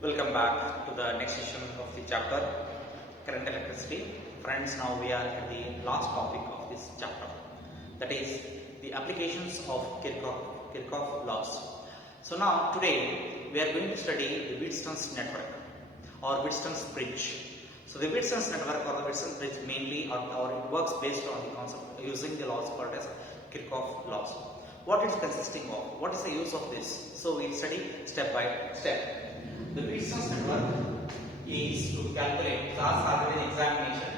Welcome back to the next session of the chapter current electricity. Friends, now we are at the last topic of this chapter, that is the applications of Kirchhoff laws. So now today we are going to study the Wheatstone's network or Wheatstone's bridge. So the Wheatstone's network or the Wheatstone's bridge mainly or it works based on the concept using the laws called as Kirchhoff laws. What it's consisting of? What is the use of this? So we study step by step. The Wheatstone's network is to calculate, as already in examination,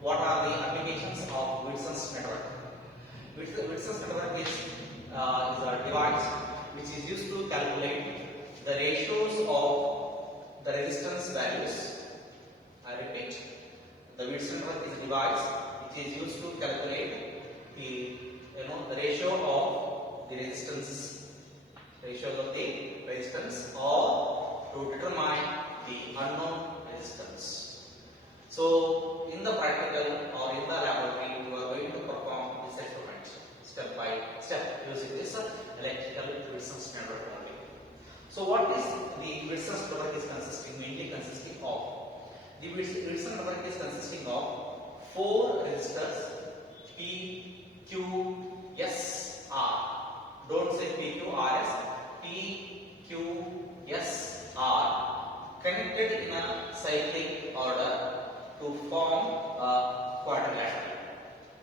what are the applications of Wheatstone's network. Wheatstone's network is a device which is used to calculate the ratios of the resistance values. I repeat, the Wheatstone network is a device which is used to calculate the ratio of the resistances, or to determine the unknown resistance. So in the practical or in the laboratory, you are going to perform this experiment step by step using this electrical Wheatstone's network only. So what is the Wheatstone's network is mainly consisting of? The Wheatstone network is consisting of 4 resistors P, Q, S, R. Don't say P, Q, R, S. P, Q, S, R connected in a cyclic order to form a quadrilateral.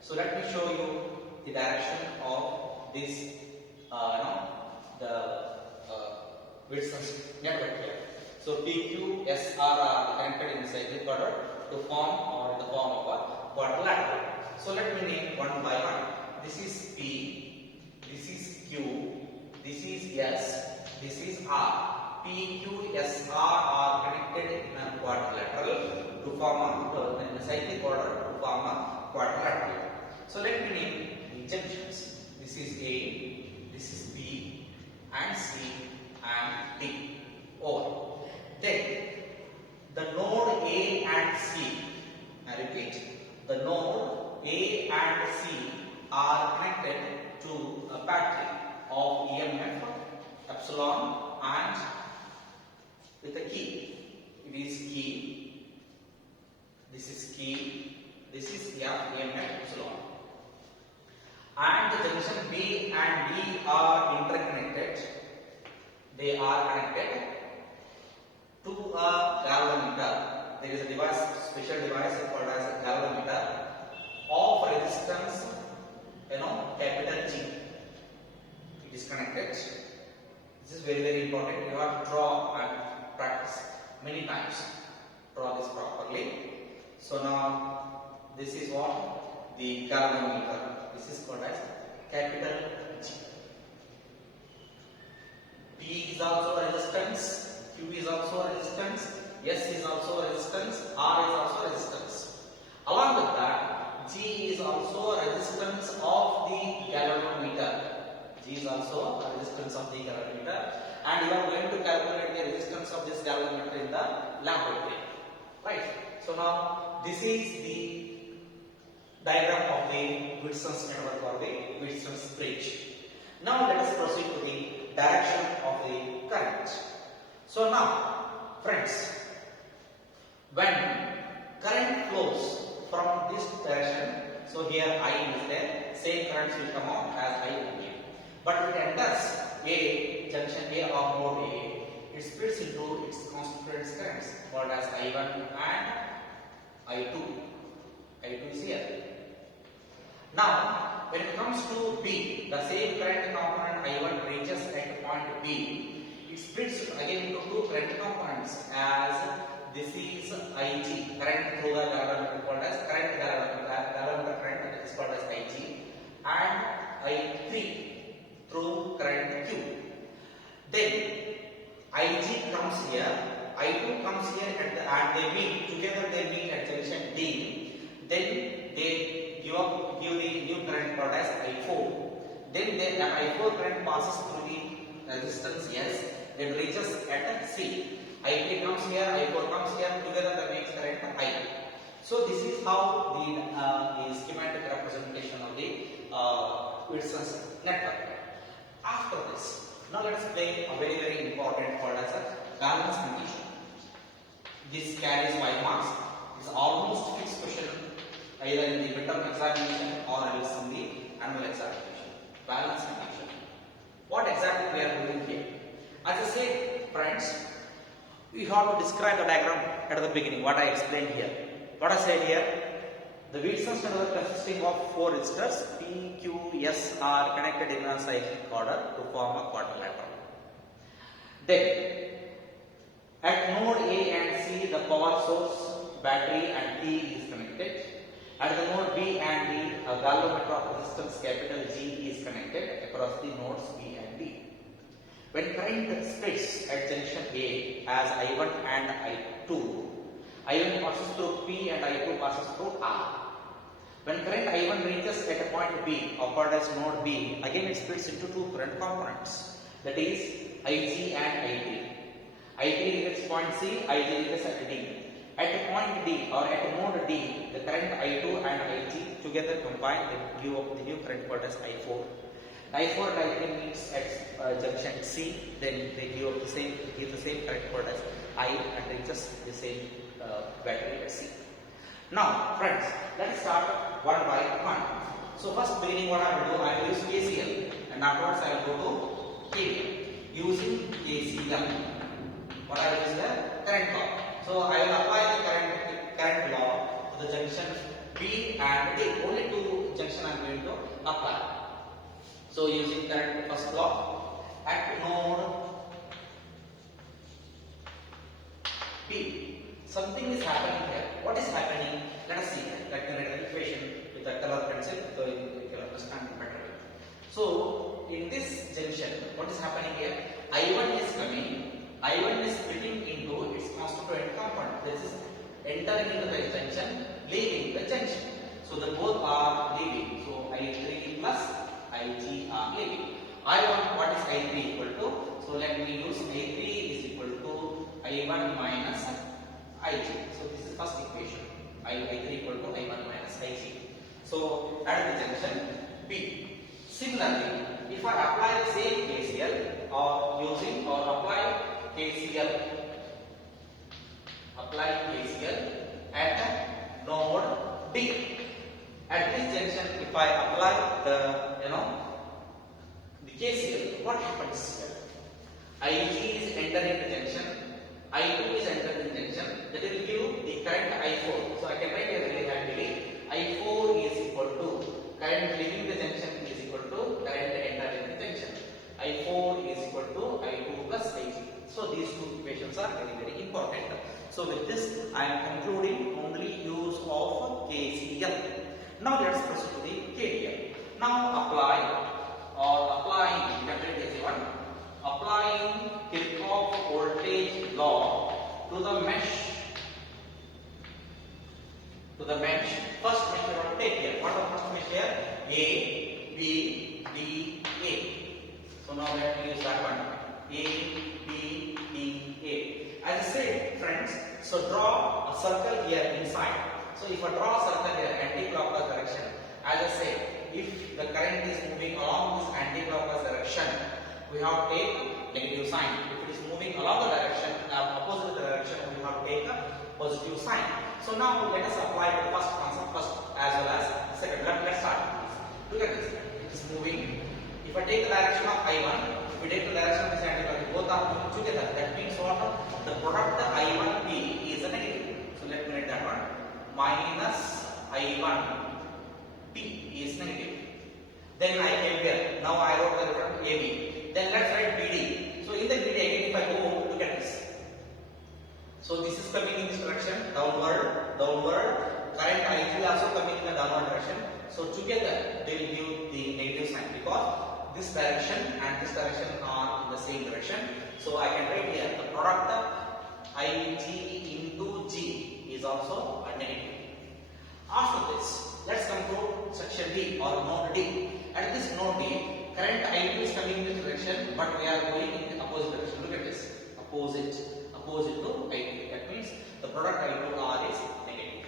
So let me show you the direction of this, the Wheatstone's network here. So P, Q, S, R are connected in the cyclic order to form or in the form of a quadrilateral. So let me name one by one. This is P, this is Q, this is S, this is R. P, Q, S, R are connected in a quadrilateral to form in a cyclic order to form a quadrilateral. So let me name the junctions. This is A, this is B, and C, and D. Over. Then the node A and C. I repeat, the node A and C are connected to a battery of EMF epsilon and with a key. It is key. This is key. This is EMF epsilon. And the junction B and D are interconnected. They are connected to a galvanometer. There is a device, special device called as a galvanometer of resistance, capital G. It is connected. This is very, very important. You have to draw and practice many times. Draw this properly. So now this is what the galvanometer. This is called as capital G. P is also a resistance. Q is also a resistance. S is also a resistance. R is also a resistance. Along with that, G is also a resistance of the galvanometer. G is also a resistance of the galvanometer, and you are going to calculate the resistance of this galvanometer in the laboratory. Right. So now this is the diagram of the Wheatstone's network or the Wheatstone's bridge. Now let us proceed to the direction of the current. So now, friends, when current flows from this direction, so here I is there, same currents will come out as I will be. But it enters A, junction A of node A, it splits into its constituent currents called as I1 and I2. I2 is here. Now, when it comes to B, the same current component I1 reaches at point B, it splits again into 2 current components as this is Ig, current through the galvanometer called as galvanometer current, that is called as Ig, and I3 through current Q. Then Ig comes here, I2 comes here and they meet together. They meet at junction D. Then they give the new current called as I4. Then the I4 current passes through the resistance S, then reaches at C. I3 comes here, I4 comes here, together they make current I. So this is how the schematic representation of the Wheatstone's network. After this, now let us play a very, very important called as a balance condition. friends, we have to describe the diagram at the beginning, what I explained here. What I said here, the Wheatstone network consisting of 4 resistors P, Q, S are connected in a cyclic order to form a quadrilateral. Then, at node A and C, the power source, battery and T is connected. At the node B and D, a galvanometer of resistance capital G is connected across the nodes B and D. When current splits at junction A as I1 and I2, I1 passes through P and I2 passes through R. When current I1 reaches at a point B, occurred as node B, again it splits into 2 current components, that is Ig and I3. I3 reaches point C, Ig reaches at D. At point D or at node D, the current I2 and Ig together combine and give up the new current called as I4. I4 and I3 meets at junction C, then they give the same current called as I and reaches the same battery at C. Now, friends, let's start one by one. So first beginning, what I will do, I will use KCL, and afterwards I will go to KVL. Using KCL, what I will use the current law. So I will apply the current law to the junction B and D. Only 2 junctions I am going to apply. So using current first law at node B, something is happening here. What is happening? Let us see. Let me write the equation with the color pencil so you can understand it better. So in this junction, what is happening here? I1 is coming. I1 is splitting into its constituent component. This is entering into the junction, leaving the junction. So the both are leaving. So I3 plus Ig are leaving. I want what is I3 equal to. So let me use I3 is equal to I1 minus Ig. So this is first equation. I3 equal to I1 minus Ig. So at the junction B. Similarly, if I apply the same KCL or apply KCL at node D. At this junction, if I apply the KCL, what happens here? Ig is entering the junction, I2 is entering the junction. That will give the current I4. So I can write here very handily. I4 is equal to current leaving the junction is equal to current entering the junction. I4 is equal to I2 plus Ig. So these 2 equations are very important. So with this, I am concluding only use of KCL. Now let's proceed to the KVL. Now applying Kirchhoff voltage law to the mesh. First mesh we have to take here. What is the first mesh here? A, B, D, A. So now let me use that one. A, B, D, A. As I said, friends, so draw a circle here inside. So if I draw a circle here anti-clockwise direction, as I said, if the current is moving along this anti-clockwise direction, we have to take negative sign. If it is moving along the direction, opposite direction, we have to take a positive sign. So now let us apply the first concept first as well as the second. Let's start. Look at this. It is moving. If I take the direction of I1, if we take the direction of this anti-clockwise, both are moving together. That means what? The product I1P is a negative. So let me write that one. Minus I1P is negative. Then I came here. Now I wrote the product AB. Then let's write BD. So in the BD again, if I go, look at this. So this is coming in this direction, downward. Current IG also coming in the downward direction. So together they will give the negative sign because this direction and this direction are in the same direction. So I can write here the product IG into G is also a negative. After this, let's come to section D or node D. At this node D, current I2 is coming in this direction, but we are going in the opposite direction. Look at this, opposite to I2. That means the product I2R is negative.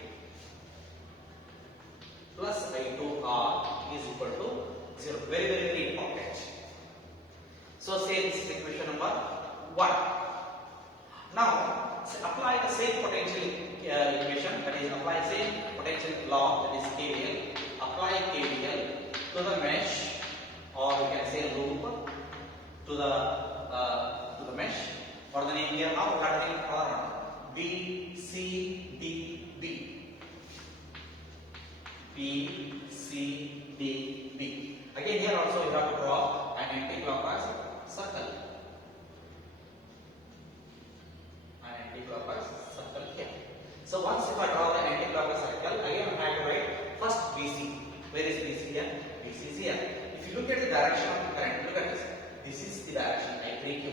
Plus I2R is equal to 0. Very important. So say this is equation number 1. Now apply the same potential equation, that is apply same potential law, that is KVL. Apply KVL to the mesh, or you can say loop to the mesh. What are the name here now? We have to name another one. B, C, D, B. B, C, D, B. Again here also you have to draw an anti-clockwise circle. An anti-clockwise circle here. So once if I draw the anti-clockwise circle, again I have to write first BC. Where is BC here? BC is here. If you look at the direction of the current, look at this. This is the direction I3Q.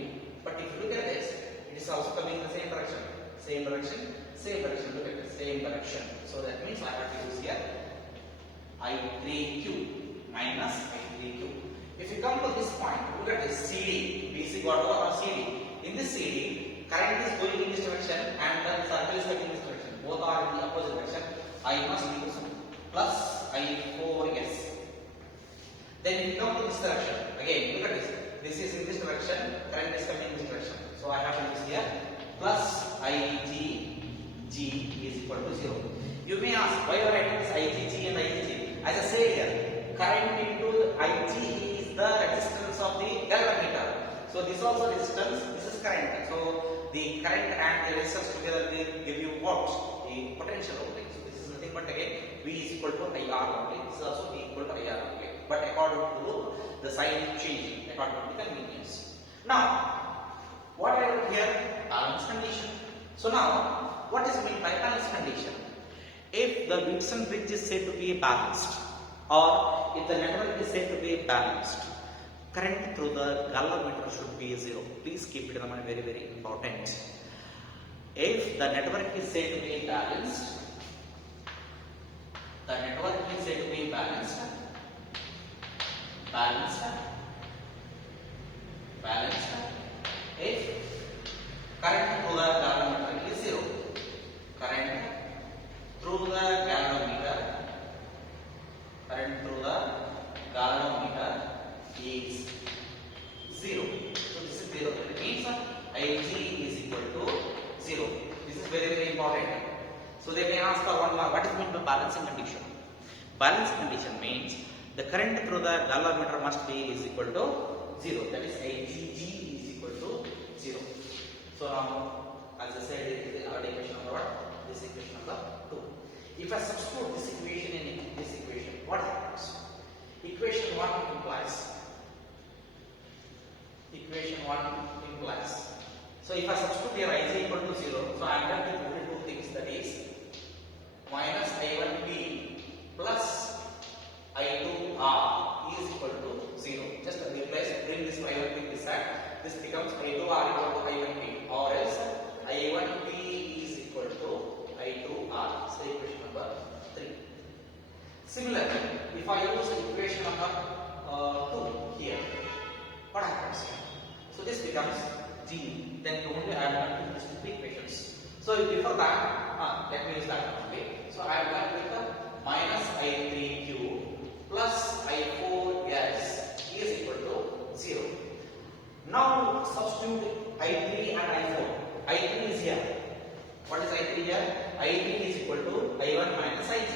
But if you look at this, it is also coming in the same direction. Same direction, same direction. Look at the same direction. So that means I have to use here I3Q minus I3Q. If you come to this point, look at this CD. BC got over or CD. In this CD, current is going in this direction and the circle is going in this direction. Both are in the opposite direction. I must use plus I4S. Then if you come to this direction, again look at this. This is in this direction, current is coming in this direction. So I have to use here plus IGG is equal to 0. You may ask why you are writing this IGG and IGG. As I say here, current into IG is the resistance of the galvanometer. So this also resistance, this is current. So the current and the resistance together they give you what? The potential only. So this is nothing but again V is equal to IR only. This is also V equal to IR only. But according to the sign changing, according to the convenience. Now, what I wrote here? Balance condition. So now, what is meant by balance condition? If the Wheatstone bridge is said to be balanced, or if the network is said to be balanced, current through the galvanometer should be 0. Please keep it in mind, very, very important. If the network is said to be balanced, the network is said to be balanced, if current through the galvanometer is 0, current through the galvanometer is 0. So this is 0. That means Ig is equal to 0. This is very, very important. So they may ask for one more. What is meant by balancing condition? Balancing condition means the current through the galvanometer must be is equal to 0. That is IgG is equal to 0. So now, as I said, this is our equation number what? This equation number 2. If I substitute this equation in this equation, what happens? Equation 1 implies. So if I substitute here Ig equal to 0, so I am left with only two things, that is minus I1B plus I2R is equal to 0. Just replace, bring this I1B this side. This becomes I2R equal to I1B, or else I1B is equal to I2R. So equation number 3. Similarly, if I use equation number 2 here, what happens here? So this becomes G. Then you only add these two equations. So before that, let me use that only. So I am left with the minus I3Q plus I4S is equal to 0. Now substitute I3 and I4. I3 is here. What is I3 here? I3 is equal to I1 minus Ig.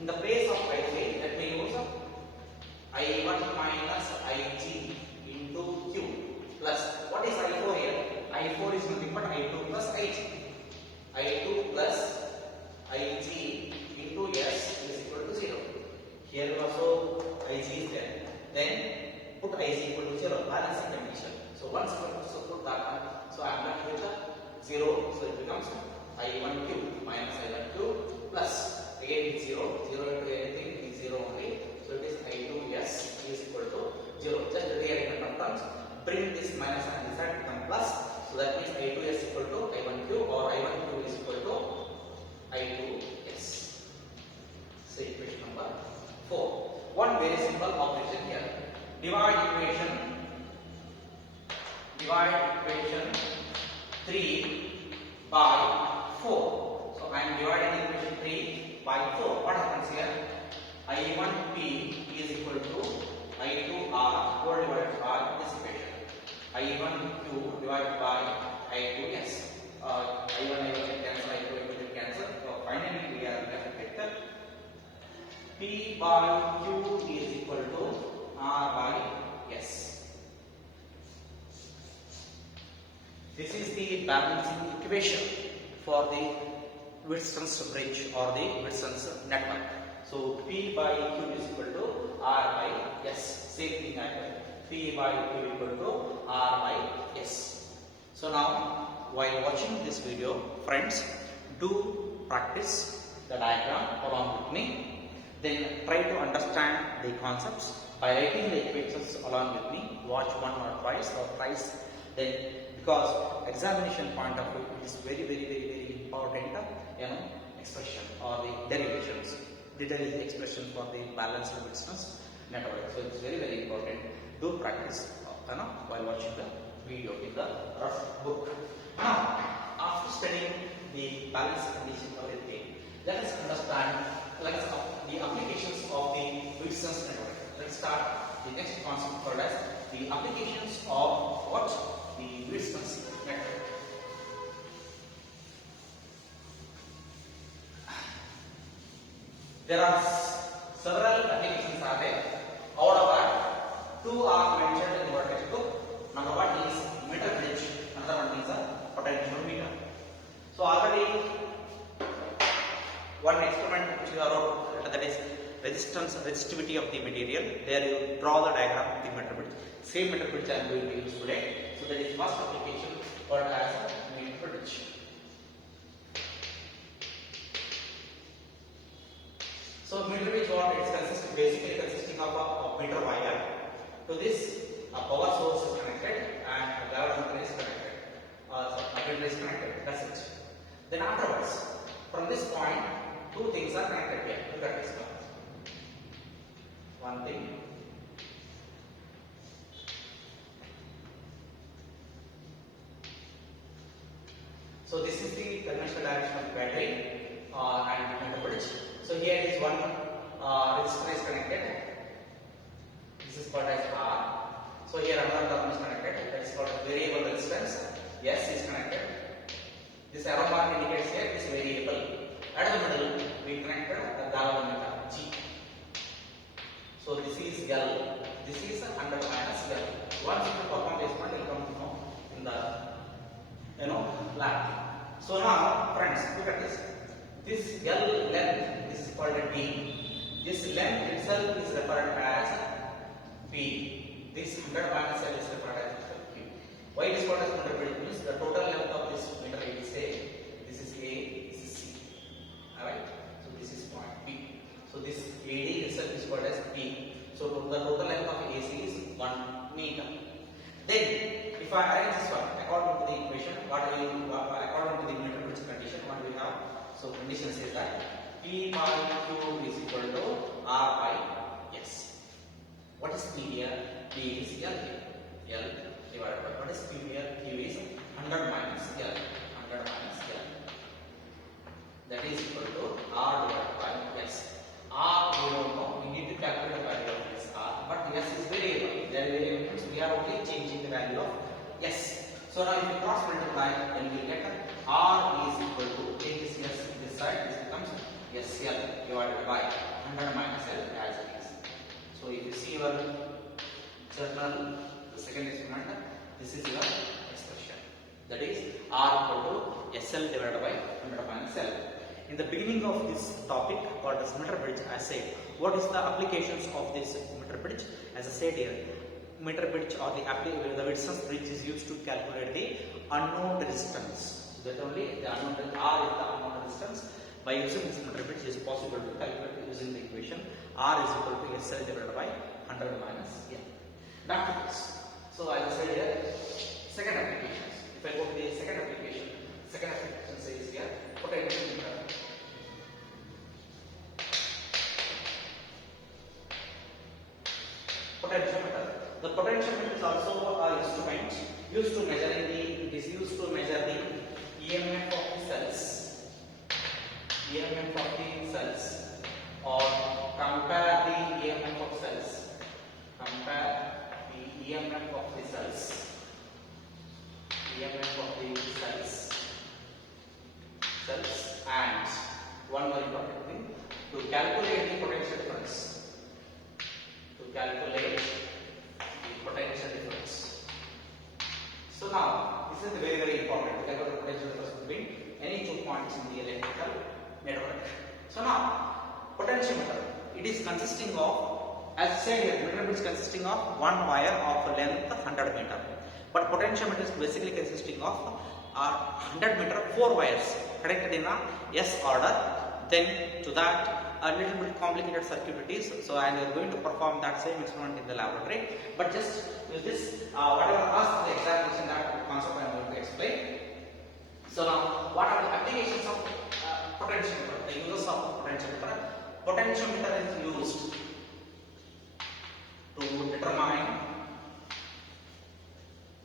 In the place of I3, let me use I1 minus Ig into Q plus, what is I4 here? I4 is nothing but I2 plus Ig. I2 plus Ig into S is equal to 0. Here also Ig is there. Then put Ig equal to 0, balancing condition. So once you put that one, so I am left with the 0. So it becomes I1Q minus I1Q plus, again it's 0. 0 into anything is 0 only. So it is I2S is equal to 0. Just rearrange the terms. Bring this minus and this side become plus. So that means I2S equal to I1Q, or I1Q is equal to I2S. So equation number 4. One very simple operation here. Divide equation 3 by 4. So I am dividing equation 3 by 4. What happens here? I1P is equal to I2R whole divided by this equation. I1Q divided by I2S. I1 can cancel, I2 can cancel. So finally we are left with P by Q is equal to R by S. This is the balancing equation for the Wheatstone's bridge or the Wheatstone's network. So P by Q is equal to R by S. Same thing I have. P by Q equal to R by S. So now, while watching this video, friends, do practice the diagram along with me. Then try to understand the concepts by writing the equations along with me. Watch one or twice or thrice. Then, because examination point of view, it is very important, expression or the derivations. That is the expression for the balanced Wheatstone's network. So it's very important. Do practice, while watching the video in the rough book. Now, after studying the balance condition of everything, let us understand the applications of the Wheatstone's network. Let's start the next concept called as the applications of what? The Wheatstone's network. There are several applications are there. Out of that, two are mentioned in your textbook. Number one is meter bridge, another one is a potentiometer. So already one experiment which you are wrote, that is resistivity of the material. There you draw the diagram of the meter bridge. Same meter bridge I am going to use today. So that is first application called as a meter bridge. So meter bridge what it's basically consisting of a meter wire. To this a power source is connected and a galvanometer is connected. A meter is connected. That's it. Then afterwards, from this point, two things are connected here. Look at this one. One thing. So this is the conventional direction of battery and meter bridge. So here is one resistor is connected. This is called as R. So here another term is connected. That is called variable resistance. S is connected. This arrow mark indicates here this variable. At the middle, we connected the galvanometer G. So this is L. This is 100 minus L. Once you perform this one, it will come in the lab. So now, friends, look at this. This L length, this is called a D. This length itself is referred as P. This 100 minus L is referred as Q. Why it is called as meter bridge? Means the total length of this meter is A. This is A. This is C. Alright. So this is point P. So this AD itself is called as P. So the total length of AC is 1 meter. Then, if I arrange this one according to the equation, according to the meter bridge condition, what we have? So condition says that P by Q is equal to R by S. What is P here? P is L here. L divided by what is Q here? Q is 100 minus L. 100 minus L. That is equal to R divided by S. R we don't know. We need to calculate the value of this R. But S is variable. That variable means we are only changing the value of S. So now if you cross multiply, then we will get R is equal to take this S this side, this becomes SL divided by 100 minus L as it is. So if you see your journal, the second experiment, this is your expression. That is R equal to SL divided by 100 minus L. In the beginning of this topic called as meter bridge, I said what is the applications of this meter bridge? As I said here, meter bridge or the Wheatstone's bridge is used to calculate the unknown resistance. So that only the unknown R is the unknown resistance. By using this meter bridge, it is possible to calculate using the equation R is equal to SL divided by 100 minus L. Back to this. So as I said here, second applications. If I go to the second application says here potentiometer. Potentiometer. The potentiometer is also an instrument used to measure the EMF of the cells. EMF of the cells, or compare the EMF of cells. Compare the EMF of the cells. EMF of the cells. And one more important thing, to calculate the potential difference. To calculate the potential difference. So now, This is very important to calculate the potential difference between any 2 points in the electrical network. So now potentiometer, it is consisting of, as said here, meter is consisting of one wire of length 100 meter, but potentiometer is basically consisting of 100 meter 4 wires connected in a S order. Then to that a little bit complicated circuit it is, so I am going to perform that same experiment in the laboratory, but just with this whatever asked the examination, that concept I am going to explain. So now what are the applications of potentiometer, the uses of potentiometer? Potentiometer is used to determine,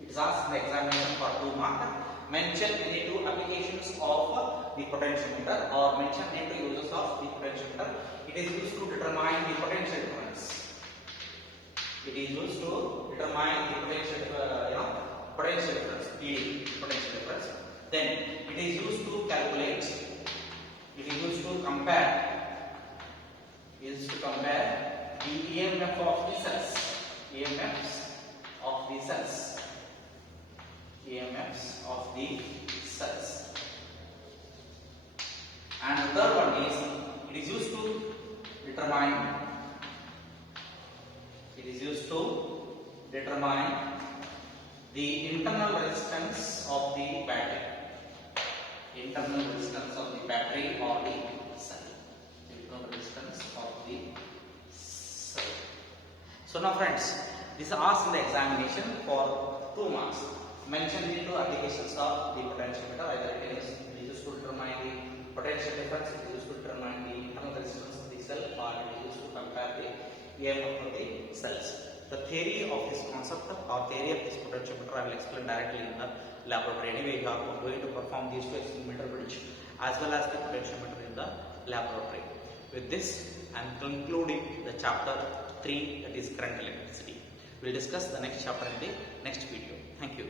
it is asked in the examination for 2 marks. Mention any 2 applications of the potentiometer, or mention any 2 uses of the potentiometer. It is used to determine the potential difference. It is used to determine the potential difference, PD, potential difference. Then it is used to calculate. It is used to compare. The EMF of the cells. EMFs of the cells. EMFs of the cells. And the third one is, it is used to determine the internal resistance of the battery. Internal resistance of the battery or the cell. Internal resistance of the cell. So now friends, this is asked in the examination for 2 marks. Mention the 2 applications of the potentiometer. Either it is used to determine the potential difference, it is used to determine the internal resistance of the cell, or it is used to compare the EMF of the cells. The theory of this concept or theory of this potentiometer I will explain directly in the laboratory. Anyway, you are going to perform these 2 experimental bridge as well as the potentiometer in the laboratory. With this, I am concluding the chapter 3, that is current electricity. We will discuss the next chapter in the next video. Thank you.